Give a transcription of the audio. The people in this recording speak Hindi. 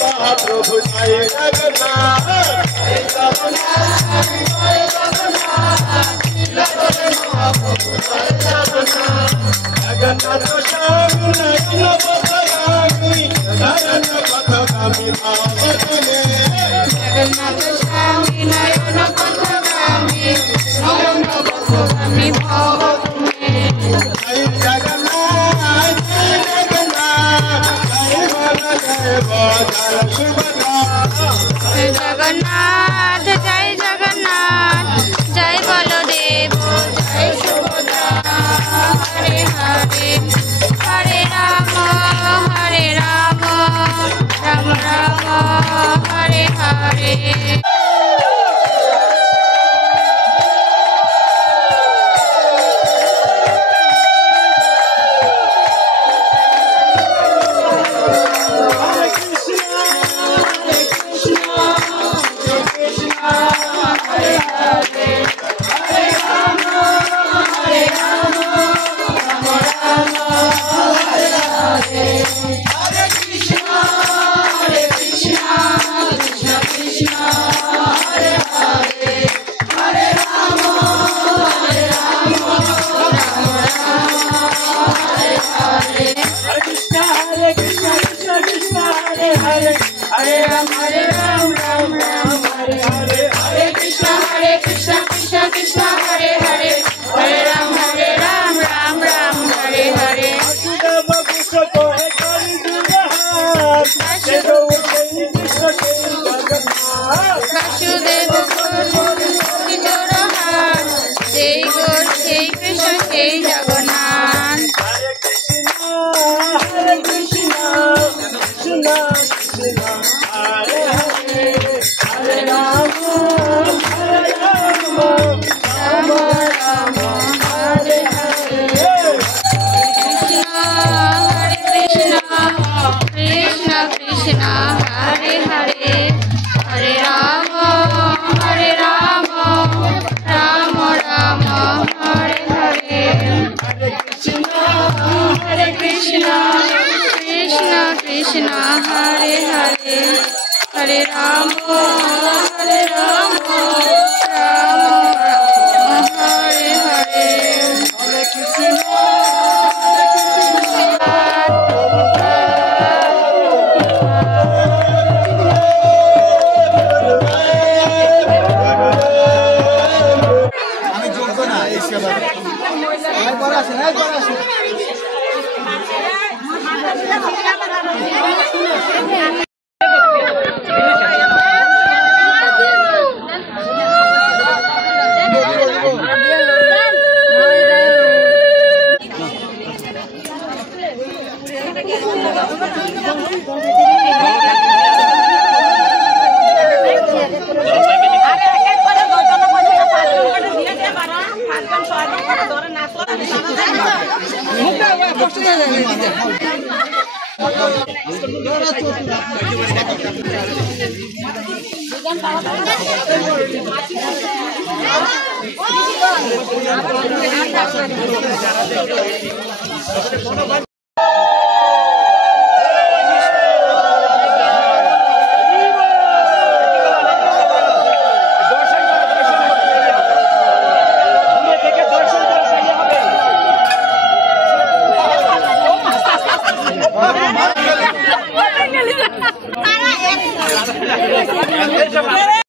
महाप्रभु जय जगन्नाथ जगन्नाथ स्वामी नयन पथगामी नयन पथगामी भावत में जगन्नाथ स्वामी नयन पथगामी नयन पथगामी भावत में जय जगन्नाथ जय जगन्नाथ जय जगन्नाथ जय जगन्नाथ जय बलदेव जय Subhadra Hare Hare Hare Ram Ram Ram Hare Hare Hare Ram Ram Ram Hare Hare Hare Krishna Krishna Krishna Hare Hare Hare Ram Ram Ram Hare Hare Vasudeva Krishna ko hai kali duhar Jado Jai Krishna Jai Jagannath Vasudeva ki jorahar Jai Gaur Jai Krishna Jai Jagannath Hare Krishna Krishna Krishna Hare Hare Hare Ram Ram Ram Hare Hare Krishna Krishna Hare Hare Hare Ram Ram Ram Hare Hare Krishna Krishna Krishna Hare Hare Hare Ram Ram Hare Hare Hare Krishna